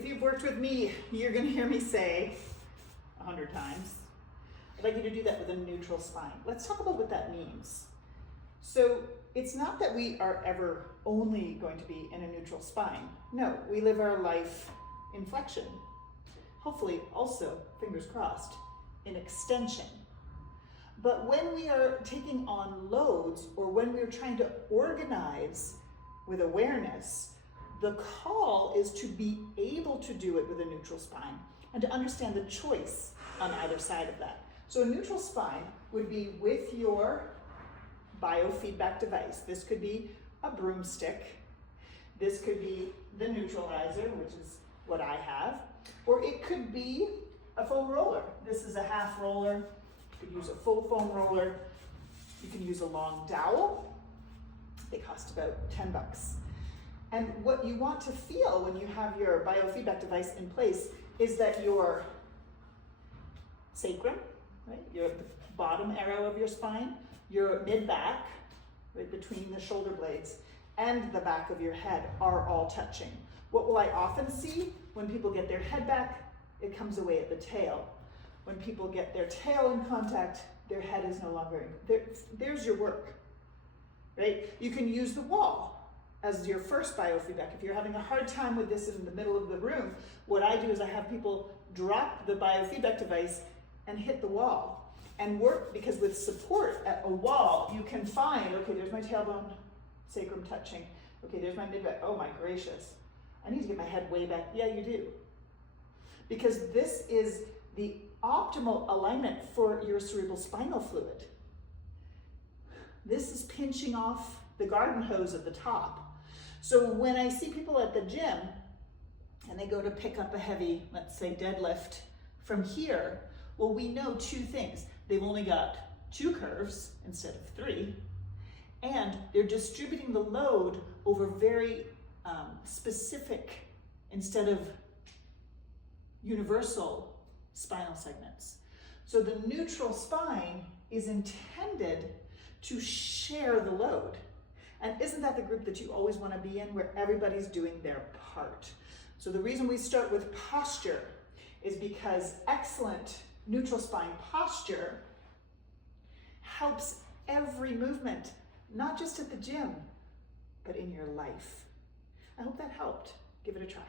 if you've worked with me, you're gonna hear me say 100 times, I'd like you to do that with a neutral spine. Let's talk about what that means. So it's not that we are ever only going to be in a neutral spine. No, we live our life in flexion. Hopefully also, fingers crossed, in extension. But when we are taking on loads or when we're trying to organize with awareness, the call is to be able to do it with a neutral spine and to understand the choice on either side of that. So a neutral spine would be with your biofeedback device. This could be a broomstick. This could be the neutralizer, which is what I have. Or it could be a foam roller. This is a half roller. You could use a full foam roller. You can use a long dowel. They cost about 10 bucks. And what you want to feel when you have your biofeedback device in place is that your sacrum, right, your bottom arrow of your spine, your mid-back, right between the shoulder blades, and the back of your head are all touching. What will I often see when people get their head back? It comes away at the tail. When people get their tail in contact, their head is no longer in. There's your work, right? You can use the wall as your first biofeedback. If you're having a hard time with this in the middle of the room, what I do is I have people drop the biofeedback device and hit the wall and work, because with support at a wall, you can find, okay, there's my tailbone, sacrum touching. Okay, there's my mid-back. Oh my gracious. I need to get my head way back. Yeah, you do. Because this is the optimal alignment for your cerebral spinal fluid. This is pinching off the garden hose at the top. So when I see people at the gym and they go to pick up a heavy, let's say deadlift from here, well, we know two things. They've only got 2 curves instead of 3, and they're distributing the load over very specific instead of universal spinal segments. So the neutral spine is intended to share the load. And isn't that the group that you always want to be in, where everybody's doing their part? So the reason we start with posture is because excellent neutral spine posture helps every movement, not just at the gym, but in your life. I hope that helped. Give it a try.